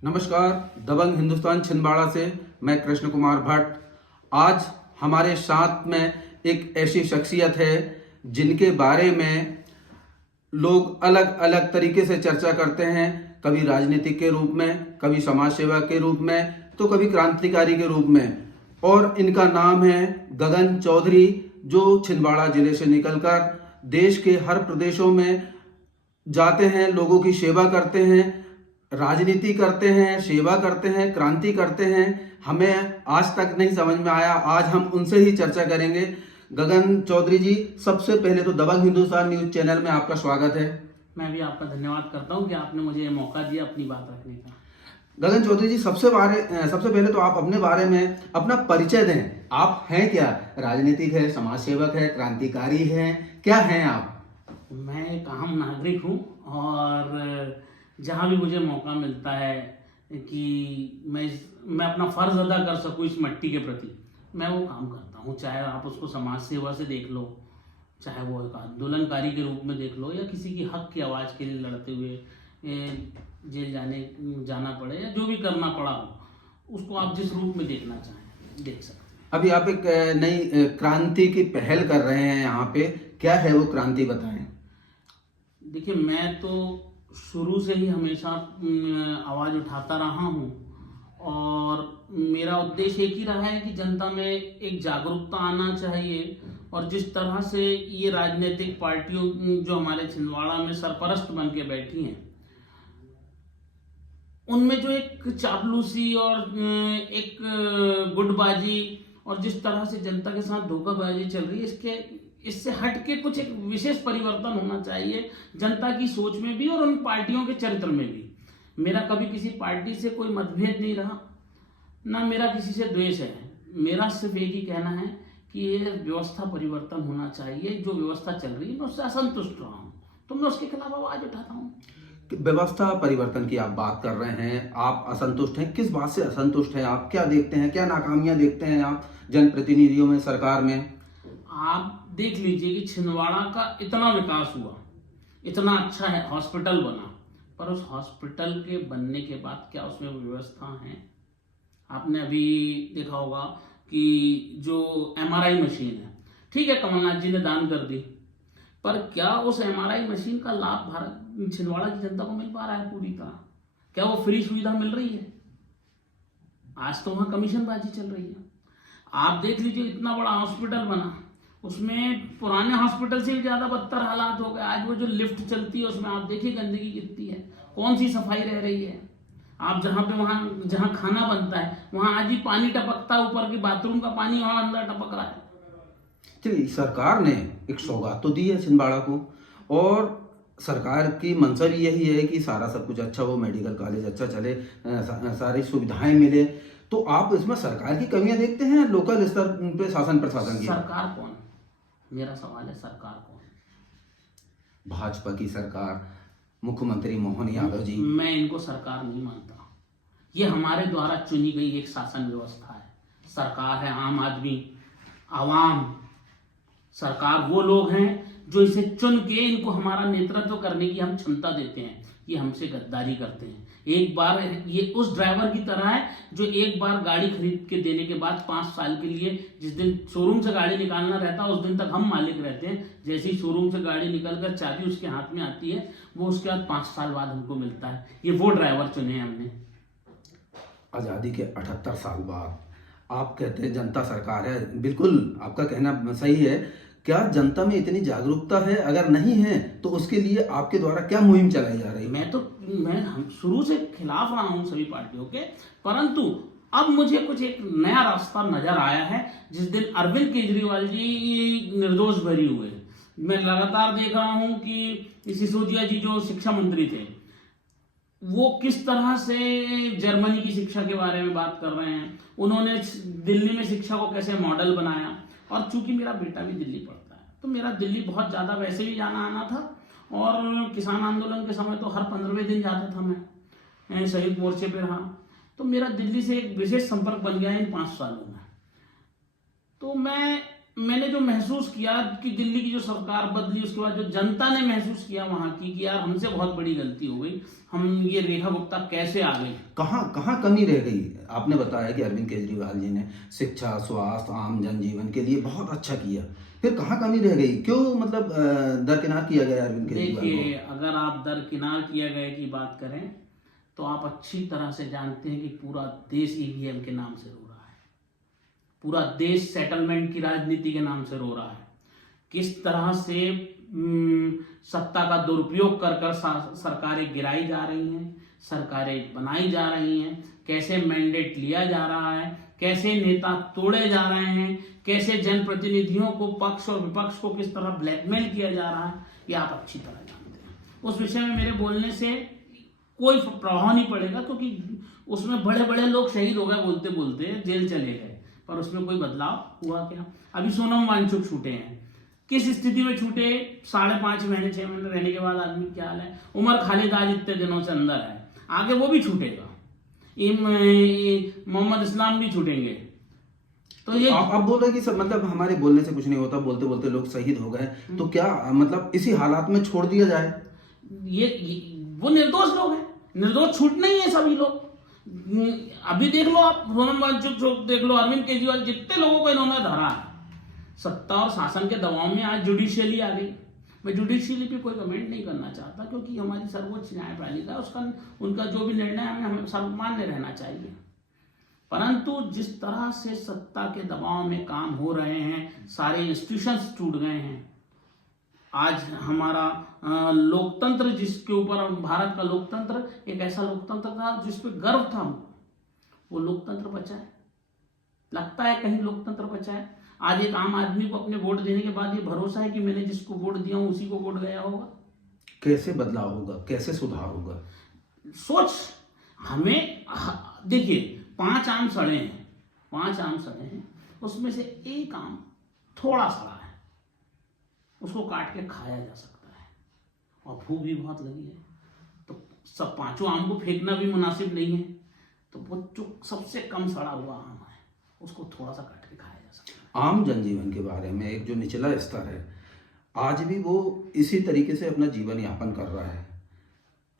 नमस्कार। दबंग हिंदुस्तान छिंदवाड़ा से मैं कृष्ण कुमार भट्ट। आज हमारे साथ में एक ऐसी शख्सियत है जिनके बारे में लोग अलग अलग तरीके से चर्चा करते हैं, कभी राजनीतिक के रूप में, कभी समाज सेवा के रूप में, तो कभी क्रांतिकारी के रूप में। और इनका नाम है गगन चौधरी, जो छिंदवाड़ा जिले से निकलकर देश के हर प्रदेशों में जाते हैं, लोगों की सेवा करते हैं, राजनीति करते हैं, सेवा करते हैं, क्रांति करते हैं। हमें आज तक नहीं समझ में आया, आज हम उनसे ही चर्चा करेंगे। गगन चौधरी जी, सबसे पहले तो दबंग हिंदुस्तान न्यूज चैनल में आपका स्वागत है। मैं भी आपका धन्यवाद करता हूं कि आपने मुझे ये मौका दिया अपनी बात रखने का। गगन चौधरी जी, सबसे पहले तो आप अपने बारे में अपना परिचय दें। आप हैं क्या? राजनीतिक है, समाज सेवक है, क्रांतिकारी है, क्या हैं आप? मैं एक आम नागरिक हूं और जहां भी मुझे मौका मिलता है कि मैं अपना फर्ज अदा कर सकूं इस मिट्टी के प्रति, मैं वो काम करता हूं। चाहे आप उसको समाज सेवा से देख लो, चाहे वो एक आंदोलनकारी के रूप में देख लो, या किसी की हक की आवाज़ के लिए लड़ते हुए जेल जाना पड़े, या जो भी करना पड़ा हो, उसको आप जिस रूप में देखना चाहें देख सकते हैं। अभी आप एक नई क्रांति की पहल कर रहे हैं यहाँ पे, क्या है वो क्रांति, बताएं। देखिए, मैं तो शुरू से ही हमेशा आवाज़ उठाता रहा हूँ और मेरा उद्देश्य एक ही रहा है कि जनता में एक जागरूकता आना चाहिए। और जिस तरह से ये राजनीतिक पार्टियों जो हमारे छिंदवाड़ा में सरपरस्त बन के बैठी हैं, उनमें जो एक चापलूसी और एक गुटबाजी और जिस तरह से जनता के साथ धोखाबाजी चल रही है, इससे हट के कुछ एक विशेष परिवर्तन होना चाहिए जनता की सोच में भी और उन पार्टियों के चरित्र में भी। मेरा कभी किसी पार्टी से कोई मतभेद नहीं रहा, ना मेरा किसी से द्वेष है। मेरा सिर्फ एक ही कहना है कि ये व्यवस्था परिवर्तन होना चाहिए। जो व्यवस्था चल रही है मैं उससे असंतुष्ट रहा हूँ, तो मैं उसके खिलाफ आवाज उठाता हूँ। व्यवस्था परिवर्तन की आप बात कर रहे हैं, आप असंतुष्ट हैं, किस बात से असंतुष्ट हैं? आप क्या देखते हैं, क्या नाकामियां देखते हैं आप जनप्रतिनिधियों में, सरकार में? आप देख लीजिए कि छिंदवाड़ा का इतना विकास हुआ, इतना अच्छा है, हॉस्पिटल बना, पर उस हॉस्पिटल के बनने के बाद क्या उसमें व्यवस्था है? आपने अभी देखा होगा कि जो MRI मशीन है, ठीक है, कमलनाथ जी ने दान कर दी, पर क्या उस MRI मशीन का लाभ भारत छिंदवाड़ा की जनता को मिल पा रहा है पूरी तरह? क्या वो फ्री सुविधा मिल रही है? आज तो वहां कमीशनबाजी चल रही है। आप देख लीजिए, इतना बड़ा हॉस्पिटल बना, उसमें पुराने हॉस्पिटल से ज्यादा बदतर हालात हो गए। आज वो जो लिफ्ट चलती है उसमें आप देखिए गंदगी कितनी है, कौन सी सफाई रह रही है। आप जहां खाना बनता है वहां आज ही पानी टपकता है, ऊपर की बाथरूम का पानी वहां अंदर टपक रहा है। चलिए, सरकार ने एक सौगात तो दी है छिंदवाड़ा को, और सरकार की मंशा भी यही है कि सारा सब कुछ अच्छा हो, मेडिकल कॉलेज अच्छा चले, सारी सुविधाएं मिले। तो आप इसमें सरकार की कमियां देखते हैं, लोकल स्तर पे शासन प्रशासन की? सरकार कौन? मेरा सवाल है, सरकार कौन? भाजपा की सरकार, मुख्यमंत्री मोहन यादव जी। मैं इनको सरकार नहीं मानता। ये हमारे द्वारा चुनी गई एक शासन व्यवस्था है। सरकार है आम आदमी, आवाम। सरकार वो लोग हैं जो इसे चुन के इनको हमारा नेतृत्व करने की हम क्षमता देते हैं। ये हमसे गद्दारी करते हैं। एक बार ये उस ड्राइवर की तरह है जो एक बार गाड़ी खरीद के देने के बाद 5 साल के लिए, जिस दिन शोरूम से गाड़ी निकालना रहता है उस दिन तक हम मालिक रहते हैं। जैसे ही शोरूम से गाड़ी निकलकर चाबी उसके हाथ में आती है, वो उसके बाद 5 साल बाद हमको मिलता है। ये वो ड्राइवर चुने हमने। आज़ादी के 78 साल बाद आप कहते हैं जनता सरकार है, बिल्कुल आपका कहना सही है। क्या जनता में इतनी जागरूकता है? अगर नहीं है तो उसके लिए आपके द्वारा क्या मुहिम चलाई जा रही है? मैं शुरू से खिलाफ रहा हूं सभी पार्टियों के, परंतु अब मुझे कुछ एक नया रास्ता नजर आया है। जिस दिन अरविंद केजरीवाल जी निर्दोष बरी हुए, मैं लगातार देख रहा हूं कि सिसोदिया जी जो शिक्षा मंत्री थे, वो किस तरह से जर्मनी की शिक्षा के बारे में बात कर रहे हैं। उन्होंने दिल्ली में शिक्षा को कैसे मॉडल बनाया। और चूंकि मेरा बेटा भी दिल्ली पढ़ता है, तो मेरा दिल्ली बहुत ज़्यादा वैसे भी जाना आना था, और किसान आंदोलन के समय तो हर 15वें दिन जाता था। मैं शहीद मोर्चे पे रहा, तो मेरा दिल्ली से एक विशेष संपर्क बन गया इन 5 सालों में। तो मैंने जो महसूस किया कि दिल्ली की जो सरकार बदली उसके बाद जो जनता ने महसूस किया वहां की कि यार हमसे बहुत बड़ी गलती हो गई, हम ये रेखा गुप्ता कैसे आ गई। कहाँ कहाँ कमी रह गई? आपने बताया कि अरविंद केजरीवाल जी ने शिक्षा, स्वास्थ्य, आम जनजीवन के लिए बहुत अच्छा किया, फिर कहाँ कमी रह गई? क्यों मतलब दरकिनार किया गया अरविंद केजरीवाल देखिए, को? अगर आप दरकिनार किया गए की बात करें तो आप अच्छी तरह से जानते हैं कि पूरा देश ईवीएम के नाम से रो रहा है, पूरा देश सेटलमेंट की राजनीति के नाम से रो रहा है। किस तरह से सत्ता का दुरुपयोग कर कर सरकारें गिराई जा रही हैं, सरकारें बनाई जा रही हैं, कैसे मैंडेट लिया जा रहा है, कैसे नेता तोड़े जा रहे हैं, कैसे जनप्रतिनिधियों को पक्ष और विपक्ष को किस तरह ब्लैकमेल किया जा रहा है, ये आप अच्छी तरह जानते हैं। उस विषय में मेरे बोलने से कोई प्रभाव नहीं पड़ेगा, क्योंकि उसमें बड़े बड़े लोग शहीद हो गए बोलते बोलते, जेल चले गए, पर उसमें कोई बदलाव हुआ क्या? अभी सोनम वांगचुक छूटे हैं, किस स्थिति में छूटे? 5.5 महीने 6 महीने रहने के बाद आदमी क्या हाल है। उमर खालिद आज इतने दिनों से अंदर है, आगे वो भी छूटेगा, मोहम्मद इस्लाम भी छूटेंगे। तो ये आप बोल रहे हैं कि सब मतलब हमारे बोलने से कुछ नहीं होता, बोलते बोलते लोग शहीद हो गए, तो क्या मतलब इसी हालात में छोड़ दिया जाए? ये वो निर्दोष लोग हैं, निर्दोष छूटने ही है सभी लोग। अभी देख लो आप, सोनम वांगचुक देख लो, अरविंद केजरीवाल, जितने लोगों को इन्होंने धरा है, सत्ता और शासन के दबाव में आज जुडिशियली आ गई। मैं जुडिशियली पे कोई कमेंट नहीं करना चाहता, क्योंकि हमारी सर्वोच्च न्यायपालिका, उसका उनका जो भी निर्णय है हमें सर्वमान्य रहना चाहिए। परंतु जिस तरह से सत्ता के दबाव में काम हो रहे हैं, सारे इंस्टीट्यूशंस टूट गए हैं। आज हमारा लोकतंत्र, जिसके ऊपर भारत का लोकतंत्र एक ऐसा लोकतंत्र था जिस पे गर्व था हमको, वो लोकतंत्र बचा है। लगता है कहीं लोकतंत्र बचा है। आज एक आम आदमी को अपने वोट देने के बाद ये भरोसा है कि मैंने जिसको वोट दिया हूं उसी को वोट गया होगा। कैसे बदलाव होगा, कैसे सुधार होगा? सोच हमें, देखिए 5 आम सड़े हैं, 5 आम सड़े हैं, उसमें से एक आम थोड़ा सड़ा है, उसको काट के खाया जा सकता है, और भूख भी बहुत लगी है, तो सब 5 आम को फेंकना भी मुनासिब नहीं है। तो वो जो सबसे कम सड़ा हुआ आम है उसको थोड़ा सा काट के खाया जा सकता है। आम जनजीवन के बारे में, एक जो निचला स्तर है, आज भी वो इसी तरीके से अपना जीवन यापन कर रहा है।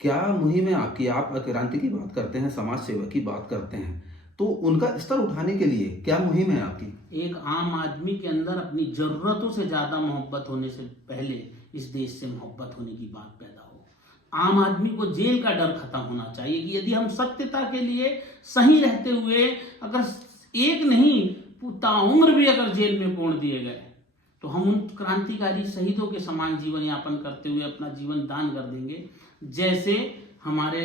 क्या मुहिम है आपकी? आप क्रांति की बात करते हैं, समाज सेवा की बात करते हैं, तो उनका स्तर उठाने के लिए क्या मुहिम है आपकी? एक आम आदमी के अंदर अपनी जरूरतों से ज्यादा मोहब्बत होने से पहले इस देश से मोहब्बत होने की बात पैदा हो। आम आदमी को जेल का डर खत्म होना चाहिए कि यदि हम सत्यता के लिए सही रहते हुए अगर एक नहीं ताउम्र भी अगर जेल में कोड़ दिए गए, तो हम उन क्रांतिकारी शहीदों के समान जीवन यापन करते हुए अपना जीवन दान कर देंगे, जैसे हमारे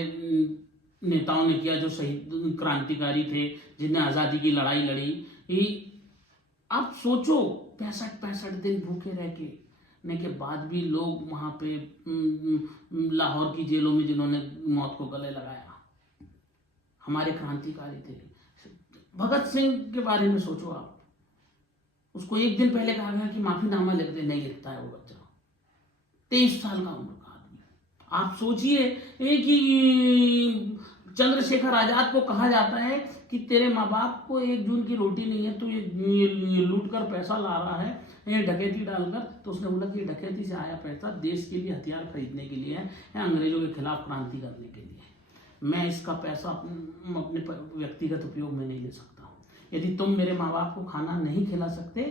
नेताओं ने किया, जो शहीद क्रांतिकारी थे जिन्हें आज़ादी की लड़ाई लड़ी। आप सोचो 65 दिन भूखे रह के बाद भी लोग वहां पे लाहौर की जेलों में जिन्होंने मौत को गले लगाया, हमारे क्रांतिकारी थे। भगत सिंह के बारे में सोचो आप, उसको एक दिन पहले कहा गया कि माफीनामा लिख दे, नहीं लिखता है वो बच्चा, 23 साल का उम्र का आदमी। आप सोचिए कि चंद्रशेखर आजाद को कहा जाता है कि तेरे माँ बाप को 1 जून की रोटी नहीं है, तू ये लूट कर पैसा ला रहा है, ये डकैती डालकर। तो उसने बोला कि डकैती से आया पैसा देश के लिए हथियार खरीदने के लिए है, अंग्रेजों के खिलाफ क्रांति करने के लिए। मैं इसका पैसा अपने व्यक्तिगत उपयोग में नहीं ले सकता हूँ। यदि तुम मेरे माँ बाप को खाना नहीं खिला सकते,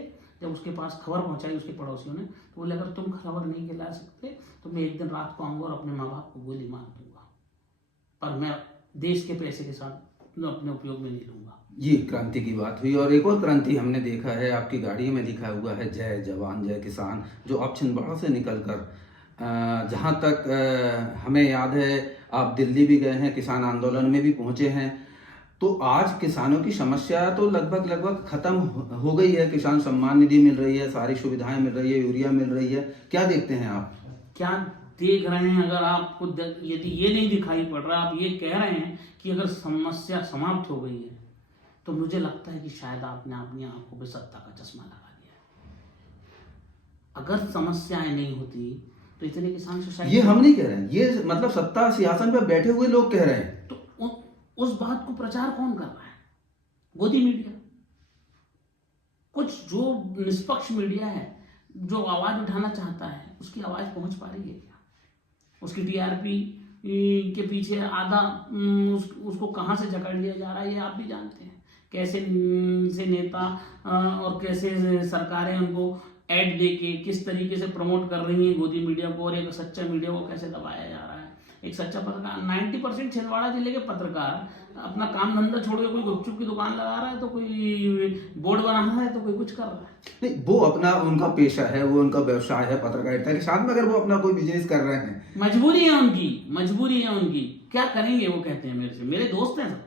जब उसके पास खबर पहुंचाई उसके पड़ोसियों ने, तो बोले अगर तुम खबर नहीं खिला सकते तो मैं एक दिन रात को आऊँगा और अपने माँ बाप को गोली मार दूंगा, पर मैं देश के पैसे के साथ अपने उपयोग में नहीं लूंगा। ये क्रांति की बात हुई। और एक और क्रांति हमने देखा है, आपकी गाड़ी में लिखा हुआ है जय जवान जय किसान, जो आप छिंदवाड़ा से निकलकर जहाँ तक हमें याद है आप दिल्ली भी गए हैं, किसान आंदोलन में भी पहुंचे हैं। तो आज किसानों की समस्या तो लगभग खत्म हो गई है। किसान सम्मान निधि मिल रही है, सारी सुविधाएं मिल रही है, यूरिया मिल रही है। क्या देखते हैं आप? क्या देख रहे हैं? अगर आपको यदि ये नहीं दिखाई पड़ रहा, आप ये कह रहे हैं कि अगर समस्या समाप्त हो गई है, तो मुझे लगता है कि शायद आपने अपनी आंखों पे सत्ता का चश्मा लगा दिया है। अगर समस्याएं नहीं होती तो इतने किसान सोसाइटी, ये हम नहीं कह रहे हैं, ये मतलब सत्ता सिंहासन पर बैठे हुए लोग कह रहे हैं। तो उस बात को प्रचार कौन कर रहा है? गोदी मीडिया। कुछ जो निष्पक्ष मीडिया है, जो आवाज उठाना चाहता है, उसकी आवाज पहुंच पा रही है क्या? उसकी टीआरपी के पीछे आधा उसको कहाँ से जकड़ लिया जा रहा है, ये आप भी जानते हैं। कैसे से नेता और कैसे सरकारें उनको ऐड देके किस तरीके से प्रमोट कर रही हैं गोदी मीडिया को, और एक सच्चा मीडिया को कैसे दबाया जा रहा है। एक सच्चा पत्रकार, 90% छिंदवाड़ा जिले के पत्रकार अपना काम धंधा छोड़ के कोई गुपचुप की दुकान लगा रहा है, तो कोई बोर्ड बना रहा है, तो कोई कुछ कर रहा है। नहीं, वो अपना उनका पेशा है, वो उनका व्यवसाय है पत्रकारिता के साथ में, अगर वो अपना कोई बिजनेस कर रहे हैं, मजबूरी है उनकी, मजबूरी है उनकी, क्या करेंगे वो कहते हैं मेरे से, मेरे दोस्त हैं सब,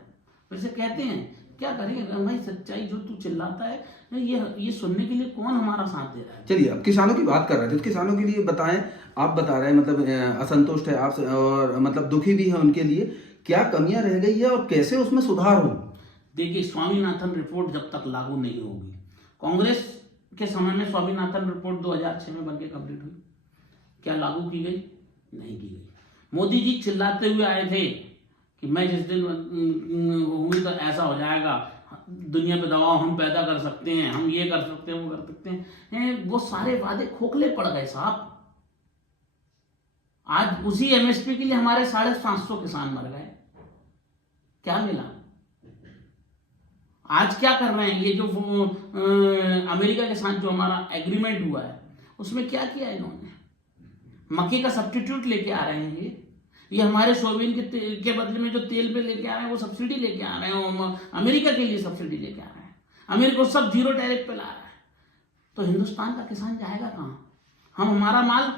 मेरे से कहते हैं क्या करेंगे भाई, सच्चाई जो तू चिल्लाता है ये सुनने के लिए कौन हमारा साथ दे रहा है। चलिए, अब किसानों की बात कर रहे थे, तो किसानों के लिए बताएं, आप बता रहे हैं मतलब असंतुष्ट है आपसे और मतलब दुखी भी है, उनके लिए क्या कमियां रह गई है और कैसे उसमें सुधार हो? देखिए, स्वामीनाथन रिपोर्ट जब तक लागू नहीं होगी, कांग्रेस के समय में स्वामीनाथन रिपोर्ट 2006 में बनके कंप्लीट हुई, क्या लागू की गई? नहीं की गई। मोदी जी चिल्लाते हुए आए थे कि मैं जिस दिन हुई तो ऐसा हो जाएगा, दुनिया पे दबाव हम पैदा कर सकते हैं, हम ये कर सकते हैं, वो कर सकते हैं। वो सारे वादे खोखले पड़ गए साहब। आज उसी एमएसपी के लिए हमारे 550 किसान मर गए, क्या मिला? आज क्या कर रहे हैं ये जो अमेरिका के साथ जो हमारा एग्रीमेंट हुआ है, उसमें क्या किया इन्होंने? मक्के का सब्स्टिट्यूट लेके आ रहे हैं ये हमारे सोयाबीन के बदले में जो तेल पे लेके आ रहे हैं वो सब्सिडी लेके आ रहे हैं, अमेरिका के लिए सब्सिडी लेके आ रहे हैं, अमेरिका सब जीरो टैरिफ पे ला रहा है। तो हिंदुस्तान का किसान जाएगा कहाँ? हम हमारा माल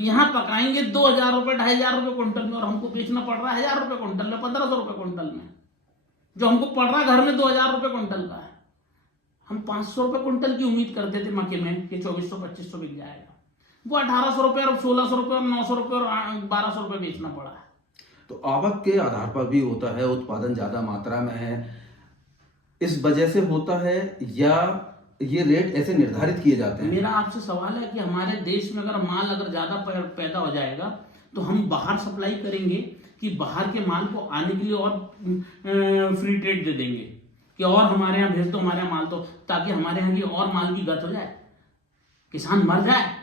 यहाँ पकाएंगे 2,000 रुपये 2,500 रुपये क्विंटल में, और हमको बेचना पड़ रहा है 1,000 रुपये क्विंटल में, 1,500 रुपये क्विंटल में, जो हमको पड़ रहा है घर में 2,000 रुपये क्विंटल का है। हम 500 रुपये क्विंटल की उम्मीद करते थे मक्के में कि 2,400-2,500 बिक जाएगा, वो 1,800 रुपये और 1,600 रुपये और 900 रुपये और 1,200 रुपये बेचना पड़ा है। तो आवक के आधार पर भी होता है, उत्पादन ज्यादा मात्रा में है इस वजह से होता है, या ये रेट ऐसे निर्धारित किए जाते हैं? मेरा आपसे सवाल है कि हमारे देश में अगर माल ज्यादा पैदा हो जाएगा तो हम बाहर सप्लाई करेंगे कि बाहर के माल को आने के लिए और फ्री ट्रेड दे देंगे कि और हमारे यहाँ भेज दो, हमारे यहाँ माल तो, ताकि हमारे यहाँ की और माल की गत हो जाए, किसान मर जाए।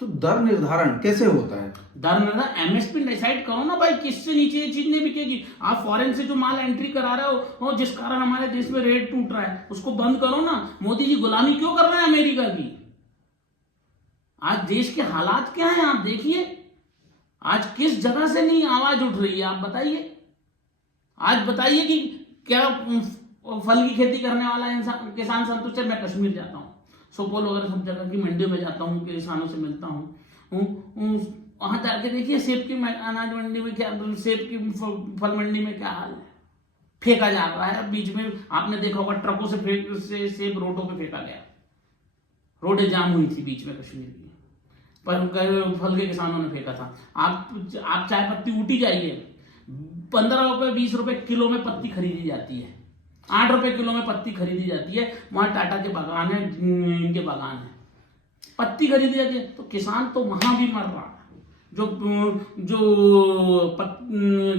तो दर निर्धारण कैसे होता है? दर निर्धारण एमएसपी डिसाइड करो ना भाई, किससे नीचे ये चीज नहीं बिकेगी। आप फॉरेन से जो माल एंट्री करा रहे हो जिस कारण हमारे देश में रेट टूट रहा है, उसको बंद करो ना। मोदी जी गुलामी क्यों कर रहे हैं अमेरिका की? आज देश के हालात क्या हैं आप देखिए, आज किस जगह से नहीं आवाज उठ रही है, आप बताइए। आज बताइए कि क्या फल की खेती करने वाला इंसान किसान संतुष्ट है? मैं कश्मीर जाता हूँ, सुपौल वगैरह सब जगह की मंडियों में जाता हूँ, किसानों से मिलता हूँ, वहां जाके देखिए सेब की अनाज मंडी में क्या, सेब की फल मंडी में क्या हाल है, फेंका जा रहा है। बीच में आपने देखा होगा ट्रकों से सेब रोडों पे फेंका गया, रोडें जाम हुई थी बीच में कश्मीर की, पर फल के किसानों ने फेंका था। आप चाय पत्ती ऊटी जाइए, 15 रुपए 20 रुपए किलो में पत्ती खरीदी जाती है, 8 रुपए किलो में पत्ती खरीदी जाती है। वहां टाटा के बागान है, इनके बागान है, पत्ती खरीदी जाती है। तो किसान तो वहां भी मर रहा है। जो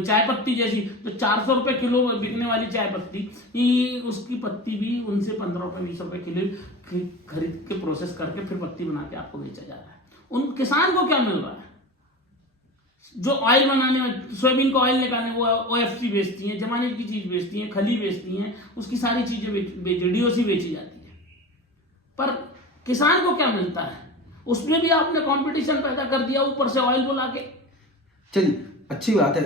चाय पत्ती जैसी जो 400 रुपए किलो बिकने वाली चाय पत्ती, उसकी पत्ती भी उनसे 15 रुपए 20 रुपए किलो खरीद के प्रोसेस करके फिर पत्ती बना के आपको बेचा जा रहा है। उन किसान को क्या मिल रहा है? जो ऑयल बनाने में, सोयाबीन का ऑयल निकालने, वो ओएफसी बेचती हैं, जमाने की चीज बेचती हैं, खली बेचती हैं, उसकी सारी चीजें डीओसी बेची जाती है। पर किसान को क्या मिलता है? उसमें भी आपने कंपटीशन पैदा कर दिया, ऊपर से ऑयल बुला के। चलिए, अच्छी बात है।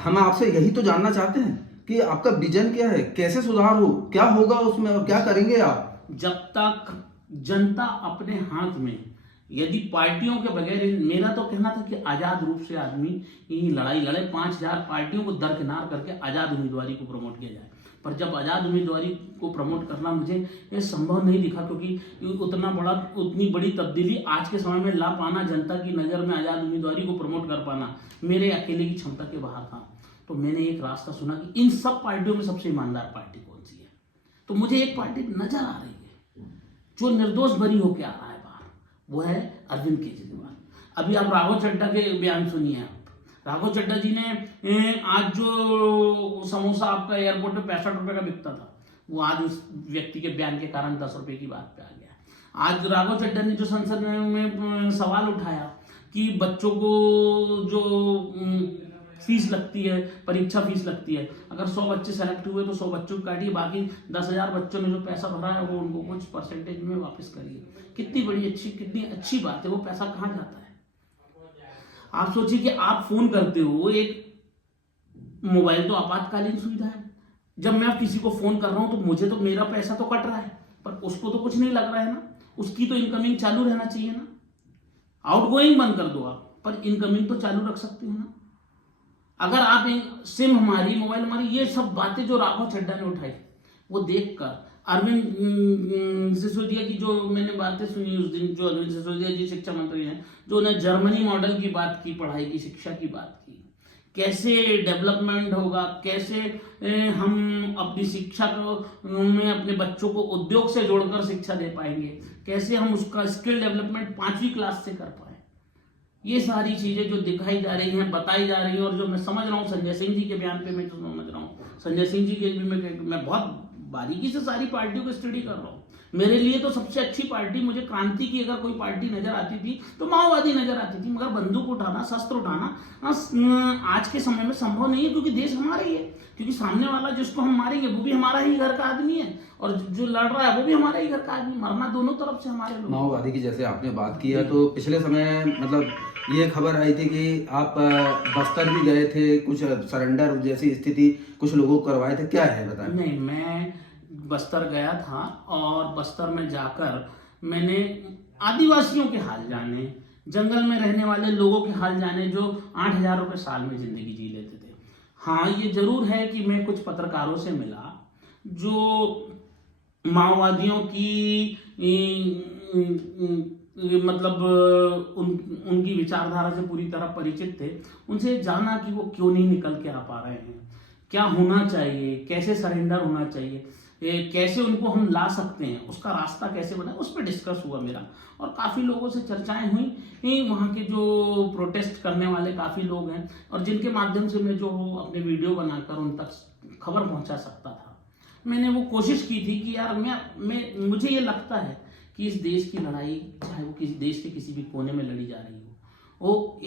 हम आपसे यही तो जानना चाहते हैं कि आपका विजन क्या है, कैसे सुधार हो, क्या होगा उसमें और क्या करेंगे आप? जब तक जनता अपने हाथ में, यदि पार्टियों के बगैर, मेरा तो कहना था कि आजाद रूप से आदमी ये लड़ाई लड़े, 5,000 पार्टियों को दरकिनार करके आजाद उम्मीदवारी को प्रमोट किया जाए। पर जब आजाद उम्मीदवारी को प्रमोट करना मुझे ये संभव नहीं दिखा, क्योंकि उतनी बड़ी तब्दीली आज के समय में ला पाना, जनता की नजर में आजाद उम्मीदवारी को प्रमोट कर पाना मेरे अकेले की क्षमता के बाहर था। तो मैंने एक रास्ता सुना कि इन सब पार्टियों में सबसे ईमानदार पार्टी कौन सी है। तो मुझे एक पार्टी नजर आ रही है जो निर्दोष बरी होकर आ रहा है बाहर, वो है अरविंद केजरीवाल। अभी आप राघव चड्ढा के बयान सुनिए। आप राघव चड्ढा जी ने आज जो समोसा आपका एयरपोर्ट पे 65 रुपए का बिकता था, वो आज उस व्यक्ति के बयान के कारण 10 रुपए की बात पे आ गया। आज राघव चड्ढा ने जो संसद में सवाल उठाया कि बच्चों को जो फीस लगती है, परीक्षा फीस लगती है, अगर 100 बच्चे सेलेक्ट हुए तो 100 बच्चों को काटिए, बाकी 10,000 बच्चों ने जो पैसा भरा है वो उनको कुछ परसेंटेज में वापस करिए। कितनी अच्छी बात है। वो पैसा कहाँ जाता है? आप सोचिए कि आप फोन करते हो, एक मोबाइल तो आपातकालीन सुविधा है। जब मैं किसी को फोन कर रहा हूं तो मुझे तो मेरा पैसा तो कट रहा है, पर उसको तो कुछ नहीं लग रहा है ना। उसकी तो इनकमिंग चालू रहना चाहिए ना। आउटगोइंग बंद कर दो आप, पर इनकमिंग तो चालू रख सकते हो ना। अगर आप सिम हमारी, मोबाइल हमारी, ये सब बातें जो राघव चड्ढा ने उठाई, वो देखकर अरविंद सिसोदिया की जो मैंने बातें सुनी उस दिन, जो अरविंद सिसोदिया जी शिक्षा मंत्री हैं, जो उन्हें जर्मनी मॉडल की बात की, पढ़ाई की, शिक्षा की बात की, कैसे डेवलपमेंट होगा, कैसे हम अपनी शिक्षा को में अपने बच्चों को उद्योग से जोड़कर शिक्षा दे पाएंगे, कैसे हम उसका स्किल डेवलपमेंट 5वीं क्लास से कर पाए। ये सारी चीजें जो दिखाई जा रही हैं, बताई जा रही हैं, और जो मैं समझ रहा हूँ संजय सिंह जी के बयान पे, मैं तो समझ रहा हूँ संजय सिंह जी के भी मैं बहुत बारीकी से सारी पार्टियों को स्टडी कर रहा हूँ। मेरे लिए तो सबसे अच्छी पार्टी, मुझे क्रांति की अगर कोई पार्टी नजर आती थी तो माओवादी नजर आती थी। मगर बंदूक उठाना, शस्त्र उठाना आज के समय में संभव नहीं है, क्योंकि देश हमारा ही है। क्योंकि सामने वाला जिसको हम मारेंगे वो भी हमारा ही घर का आदमी है, और जो लड़ रहा है वो भी हमारे ही घर का आदमी। मरना दोनों तरफ से हमारे लोग। माओवादी की जैसे आपने बात की है, तो पिछले समय मतलब ये खबर आई थी कि आप बस्तर भी गए थे, कुछ सरेंडर जैसी स्थिति कुछ लोगों को करवाए थे, क्या है बताएं? नहीं, मैं बस्तर गया था, और बस्तर में जाकर मैंने आदिवासियों के हाल जाने, जंगल में रहने वाले लोगों के हाल जाने, जो 8,000 रुपये साल में जिंदगी जी लेते थे। हाँ, ये जरूर है कि मैं कुछ पत्रकारों से मिला जो माओवादियों की मतलब उनकी विचारधारा से पूरी तरह परिचित थे। उनसे जाना कि वो क्यों नहीं निकल के आ पा रहे हैं, क्या होना चाहिए, कैसे सरेंडर होना चाहिए, कैसे उनको हम ला सकते हैं, उसका रास्ता कैसे बना, उस पर डिस्कस हुआ मेरा। और काफ़ी लोगों से चर्चाएं हुई। वहाँ के जो प्रोटेस्ट करने वाले काफ़ी लोग हैं, और जिनके माध्यम से मैं जो अपने वीडियो बनाकर उन तक खबर पहुँचा सकता था, मैंने वो कोशिश की थी कि यार मैं मुझे ये लगता है कि इस देश की लड़ाई, चाहे वो किसी देश के किसी भी कोने में लड़ी जा रही हो,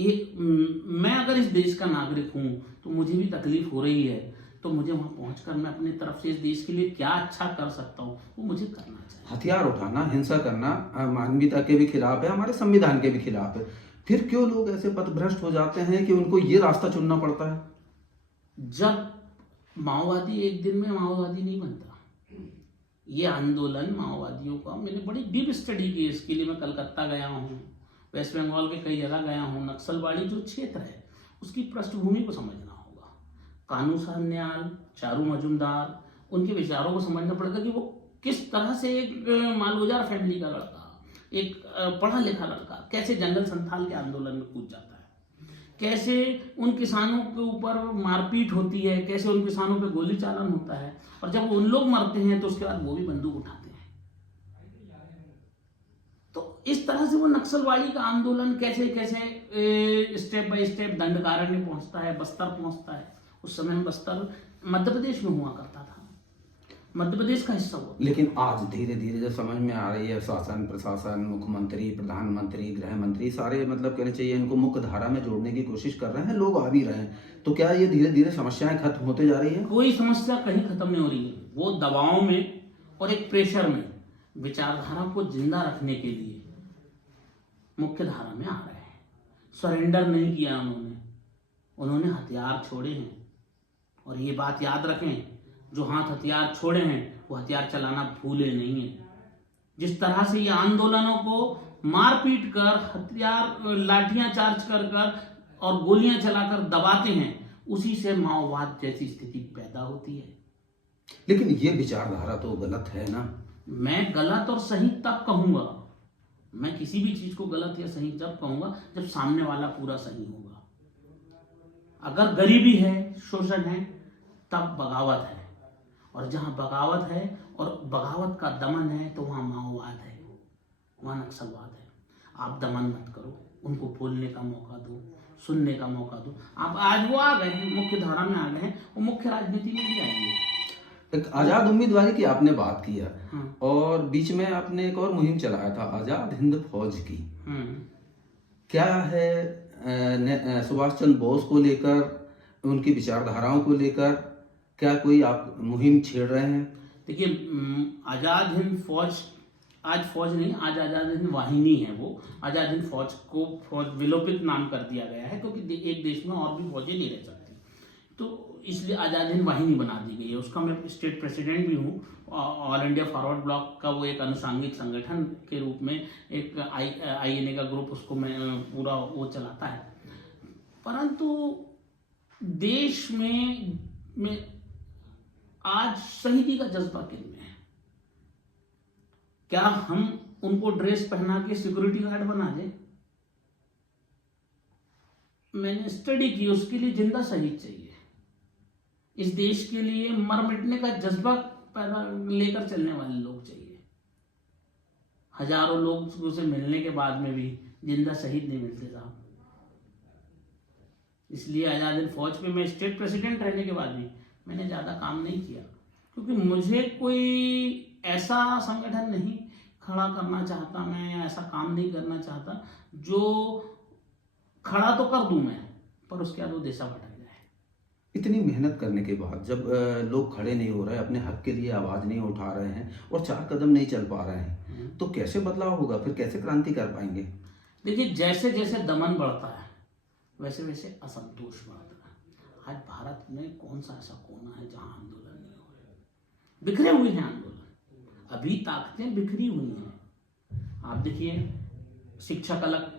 मैं अगर इस देश का नागरिक हूँ तो मुझे भी तकलीफ हो रही है, तो मुझे वहां पहुंचकर मैं अपनी तरफ से इस देश के लिए क्या अच्छा कर सकता हूँ वो मुझे करना चाहिए। हथियार उठाना, हिंसा करना मानवीयता के भी खिलाफ है, हमारे संविधान के भी खिलाफ है। फिर क्यों लोग ऐसे पथभ्रष्ट हो जाते हैं कि उनको ये रास्ता चुनना पड़ता है? जब माओवादी एक दिन में माओवादी नहीं बनता। ये आंदोलन माओवादियों का, मैंने बड़ी डीप स्टडी की, इसके लिए मैं कलकत्ता गया हूँ, वेस्ट बंगाल के कई जगह गया हूँ। नक्सलवाड़ी जो क्षेत्र है उसकी पृष्ठभूमि को समझना होगा। कानू सान्याल, चारू मजुमदार, उनके विचारों को समझना पड़ेगा कि वो किस तरह से एक मालगुजार फैमिली का लड़का, एक पढ़ा लिखा लड़का, कैसे जंगल संथाल के आंदोलन में कूद जाता है, कैसे उन किसानों के ऊपर मारपीट होती है, कैसे उन किसानों पे गोली चालन होता है, और जब उन लोग मरते हैं तो उसके बाद वो भी बंदूक उठाते हैं। तो इस तरह से वो नक्सलवाड़ी का आंदोलन कैसे कैसे स्टेप बाय स्टेप दंडकारण्य पहुंचता है, बस्तर पहुंचता है। उस समय बस्तर मध्य प्रदेश में हुआ करता था, मध्य प्रदेश का हिस्सा हुआ। लेकिन आज धीरे धीरे जो समझ में आ रही है, शासन, प्रशासन, मुख्यमंत्री, प्रधानमंत्री, गृह मंत्री, सारे मतलब कहना चाहिए इनको मुख्य धारा में जोड़ने की कोशिश कर रहे हैं, लोग आ भी रहे हैं। तो क्या ये धीरे धीरे समस्याएं खत्म होते जा रही है? कोई समस्या कहीं खत्म नहीं हो रही है। वो दबाव में और एक प्रेशर में विचारधारा को जिंदा रखने के लिए मुख्य धारा में आ रहे हैं। सरेंडर नहीं किया उन्होंने हथियार छोड़े हैं। और ये बात याद रखें, जो हाथ हथियार छोड़े हैं वो हथियार चलाना भूले नहीं है। जिस तरह से ये आंदोलनों को मारपीट कर, हथियार लाठियां चार्ज कर और गोलियां चलाकर दबाते हैं, उसी से माओवाद जैसी स्थिति पैदा होती है। लेकिन ये विचारधारा तो गलत है ना? मैं गलत और सही तब कहूंगा, मैं किसी भी चीज को गलत या सही जब कहूंगा जब सामने वाला पूरा सही होगा। अगर गरीबी है, शोषण है, तब बगावत है, और जहां बगावत है और बगावत का दमन है तो वहां माओवाद है, वहां नक्सलवाद है। आप दमन मत करो, उनको बोलने का मौका दो, सुनने का मौका दो। आप आज वो आ गए हैं, मुख्य धारा में आ गए हैं, वो मुख्य राजनीति में भी आएंगे। एक आजाद उम्मीदवारी की आपने बात किया, हाँ। और बीच में आपने एक और मुहिम चलाया था आजाद हिंद फौज की। क्या है सुभाष चंद्र बोस को लेकर, उनकी विचारधाराओं को लेकर क्या कोई आप मुहिम छेड़ रहे हैं? देखिए, आजाद हिंद फौज, आज फौज नहीं, आज आजाद हिंद वाहिनी है। वो आजाद हिंद फौज को फौज विलोपित नाम कर दिया गया है, क्योंकि एक देश में और भी फौजें नहीं रह सकती, तो इसलिए आजाद हिंद वाहिनी बना दी गई है। उसका मैं स्टेट प्रेसिडेंट भी हूँ। ऑल इंडिया फॉरवर्ड ब्लॉक का वो एक अनुषांगिक संगठन के रूप में एक INA का ग्रुप, उसको मैं पूरा वो चलाता है। परंतु देश में आज शहीदी का जज्बा किन में है? क्या हम उनको ड्रेस पहना के सिक्योरिटी गार्ड बना दें? मैंने स्टडी की, उसके लिए जिंदा शहीद चाहिए। इस देश के लिए मर मिटने का जज्बा पैदा लेकर चलने वाले लोग चाहिए। हजारों लोग से मिलने के बाद में भी जिंदा शहीद नहीं मिलते साहब। इसलिए आजाद हिंद फौज पे मैं स्टेट प्रेसिडेंट रहने के बाद भी मैंने ज्यादा काम नहीं किया, क्योंकि मुझे कोई ऐसा संगठन नहीं खड़ा करना चाहता, मैं ऐसा काम नहीं करना चाहता जो खड़ा तो कर दूं मैं, पर उसके बाद वो दिशा भटक जाए। इतनी मेहनत करने के बाद जब लोग खड़े नहीं हो रहे, अपने हक के लिए आवाज नहीं उठा रहे हैं और 4 कदम नहीं चल पा रहे हैं, तो कैसे बदलाव होगा? फिर कैसे क्रांति कर पाएंगे? देखिए, जैसे जैसे दमन बढ़ता है वैसे वैसे असंतोष बढ़ता है। आज भारत में कौन सा ऐसा कोना है जहां आंदोलन नहीं हो रहे? बिखरे हुए हैं आंदोलन, अभी ताकतें बिखरी हुई हैं। आप देखिए, शिक्षक अलग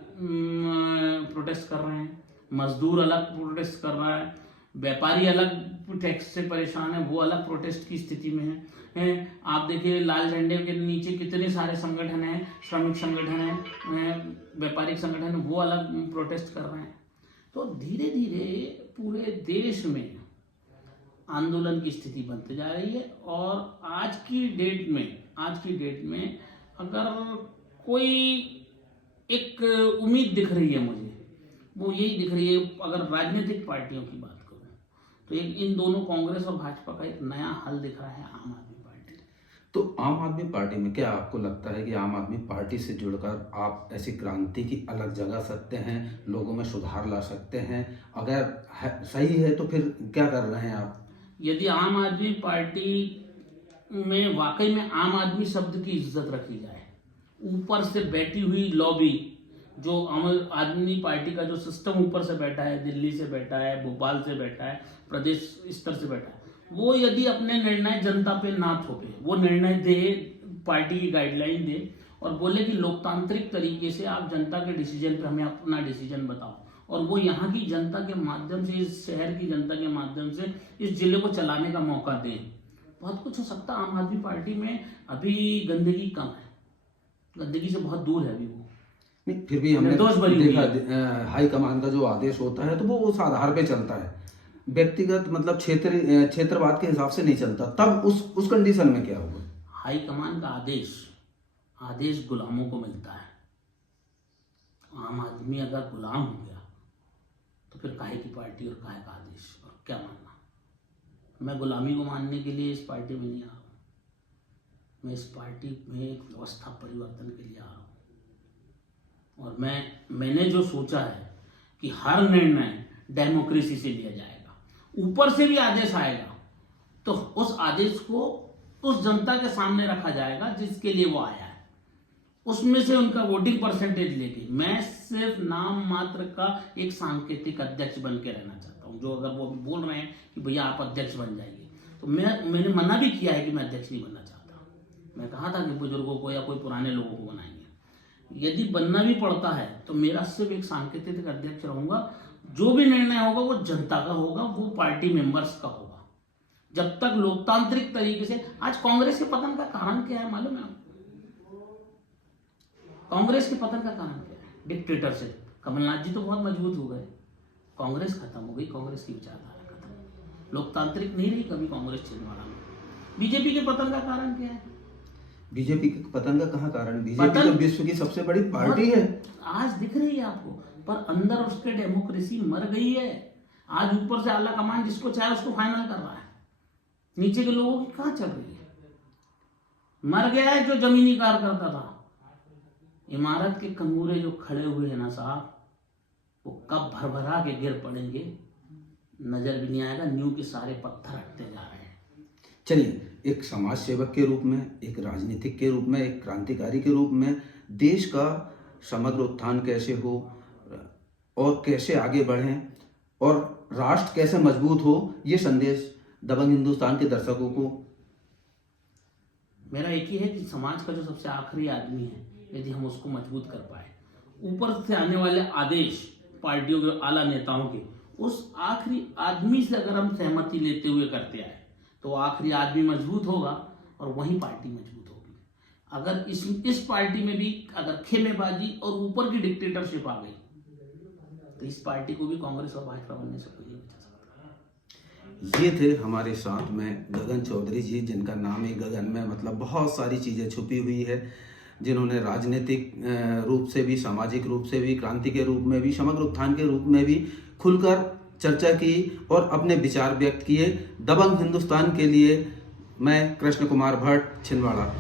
प्रोटेस्ट कर रहे हैं, मजदूर अलग प्रोटेस्ट कर रहा है, व्यापारी अलग टैक्स से परेशान है, वो अलग प्रोटेस्ट की स्थिति में है। आप देखिए, लाल झंडे के नीचे कितने सारे संगठन हैं, श्रमिक संगठन है, व्यापारिक संगठन है, वो अलग प्रोटेस्ट कर रहे हैं। तो धीरे धीरे पूरे देश में आंदोलन की स्थिति बनती जा रही है। और आज की डेट में अगर कोई एक उम्मीद दिख रही है मुझे, वो यही दिख रही है। अगर राजनीतिक पार्टियों की बात करूं तो इन दोनों कांग्रेस और भाजपा का एक नया हल दिख रहा है, आम आदमी पार्टी। तो आम आदमी पार्टी में क्या आपको लगता है कि आम आदमी पार्टी से जुड़कर आप ऐसी क्रांति की अलग जगा सकते हैं, लोगों में सुधार ला सकते हैं? अगर सही है तो फिर क्या कर रहे हैं आप? यदि आम आदमी पार्टी में वाकई में आम आदमी शब्द की इज्जत रखी जाए, ऊपर से बैठी हुई लॉबी, जो आम आदमी पार्टी का जो सिस्टम ऊपर से बैठा है, दिल्ली से बैठा है, भोपाल से बैठा है, प्रदेश स्तर से बैठा है, वो यदि अपने निर्णय जनता पे ना थोपे, वो निर्णय दे, पार्टी की गाइडलाइन दे और बोले कि लोकतांत्रिक तरीके से आप जनता के डिसीजन पे हमें अपना डिसीजन बताओ, और वो यहाँ की जनता के माध्यम से, इस शहर की जनता के माध्यम से इस जिले को चलाने का मौका दें, बहुत कुछ हो सकता। आम आदमी पार्टी में अभी गंदगी कम है, गंदगी से बहुत दूर है अभी वो। नहीं, फिर भी हमने देखा हाई कमान का जो आदेश होता है तो वो उस आधार पे चलता है, व्यक्तिगत मतलब क्षेत्रवाद के हिसाब से नहीं चलता। तब उस कंडीशन में क्या होगा? हाई कमान का आदेश गुलामों को मिलता है। आम आदमी अगर गुलाम हो गया तो फिर काहे की पार्टी और काहे का आदेश और क्या मानना? मैं गुलामी को मानने के लिए इस पार्टी में नहीं आ रहा हूँ, मैं इस पार्टी में एक व्यवस्था परिवर्तन के लिए आ रहा हूँ। और मैंने जो सोचा है कि हर निर्णय डेमोक्रेसी से लिया जाएगा, ऊपर से भी आदेश आएगा तो उस आदेश को उस जनता के सामने रखा जाएगा जिसके लिए वो आया है, उसमें से उनका वोटिंग परसेंटेज लेके मैं सिर्फ नाम मात्र का एक सांकेतिक अध्यक्ष बन के रहना चाहता हूँ। जो अगर वो बोल रहे हैं कि भैया आप अध्यक्ष बन जाइए, तो मैंने मना भी किया है कि मैं अध्यक्ष नहीं बनना चाहता। मैं कहा था कि बुजुर्गों को या कोई पुराने लोगों को बनाएंगे, यदि बनना भी पड़ता है तो मेरा सिर्फ एक सांकेतिक अध्यक्ष रहूंगा। जो भी निर्णय होगा वो जनता का होगा, वो पार्टी मेंबर्स का होगा। जब तक लोकतांत्रिक तरीके से, आज कांग्रेस के पतन का कारण क्या है मालूम है आपको? कांग्रेस के पतन का कारण क्या है? डिक्टेटरशिप। कमलनाथ जी तो बहुत मजबूत हो गए, कांग्रेस खत्म हो गई, कांग्रेस की विचारधारा खत्म, लोकतांत्रिक नहीं रही कभी कांग्रेस छिंदवाड़ा में। बीजेपी के पतन का कारण क्या है? बीजेपी के पतन का कहाँ कारण? बीजेपी तो विश्व की सबसे बड़ी पार्टी है, आज दिख रही है आपको, पर अंदर उसके डेमोक्रेसी मर गई है। आज ऊपर से आला कमान जिसको चाहे उसको फाइनल कर रहा है। नीचे के लोगों की कहाँ चल रही है? मर गया है जो जमीनी कार्य करता था। इमारत के कंगूरे जो खड़े हुए हैं ना साहब, वो कब भरभरा के गिर पड़ेंगे नजर भी नहीं आएगा। न्यू के सारे पत्थर हटते जा रहे हैं। चलिए, एक समाज सेवक के रूप में, एक राजनीतिक के रूप में, एक क्रांतिकारी के रूप में देश का समग्र उत्थान कैसे हो और कैसे आगे बढ़ें और राष्ट्र कैसे मजबूत हो, ये संदेश दबंग हिंदुस्तान के दर्शकों को। मेरा एक ही है कि समाज का जो सबसे आखिरी आदमी है, यदि हम उसको मजबूत कर पाए, ऊपर से आने वाले आदेश पार्टियों के आला नेताओं के, उस आखिरी आदमी से अगर हम सहमति लेते हुए करते आए तो आखिरी आदमी मजबूत होगा और वही पार्टी मजबूत होगी। अगर इस पार्टी में भी अगर खेमेबाजी और ऊपर की डिक्टेटरशिप आ गई तो इस पार्टी को भी कांग्रेस और भाजपा बनने से कोई नहीं बचा सकता। ये थे हमारे साथ में गगन चौधरी जी, जिनका नाम ही गगन में मतलब बहुत सारी चीज़ें छुपी हुई है, जिन्होंने राजनीतिक रूप से भी, सामाजिक रूप से भी, क्रांति के रूप में भी, समग्र उत्थान के रूप में भी खुलकर चर्चा की और अपने विचार व्यक्त किए। दबंग हिंदुस्तान के लिए मैं कृष्ण कुमार भट्ट, छिंदवाड़ा।